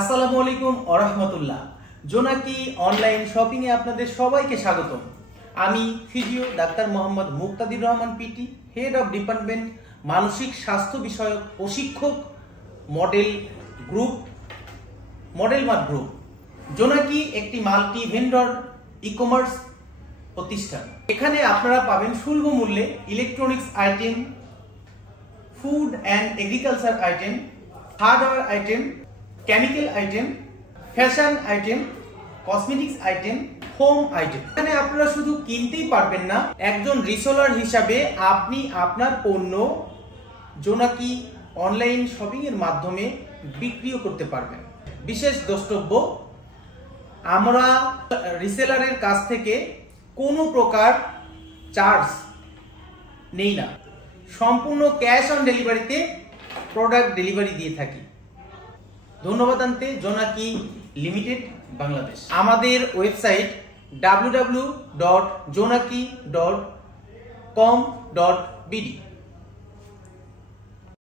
আসসালামু আলাইকুম ওয়া রাহমাতুল্লাহ। জোনাকি অনলাইন শপিং এ আপনাদের সবাইকে স্বাগতম। আমি physio doctor Mohammad Muktadir Rahman PT, head of department মানসিক স্বাস্থ্য বিষয়ক প্রশিক্ষক, মডেল মার্ট গ্রুপ। জোনাকি একটি মাল্টি ভেন্ডর ই-কমার্স প্রতিষ্ঠান। এখানে আপনারা পাবেন সুলভ মূল্যে electronics item, food and agriculture item, hardware item, chemical item, fashion item, cosmetics item, home item. এখানে আপনারা শুধু কিনতেই পারবেন না, একজন রিসেলার হিসাবে আপনি আপনার পণ্য জোনাকি অনলাইন শপিং এর মাধ্যমে বিক্রিও করতে পারবেন। বিশেষ দ্রষ্টব্য, আমরা রিসেলারের কাছ থেকে কোনো প্রকার চার্জ নেই না, সম্পূর্ণ ক্যাশ অন ডেলিভারিতে প্রোডাক্ট ডেলিভারি দিয়ে থাকি। ধন্যবাদ আনতে জোনাকি লিমিটেড বাংলাদেশ। আমাদের ওয়েবসাইট www.jonaki.com.bd।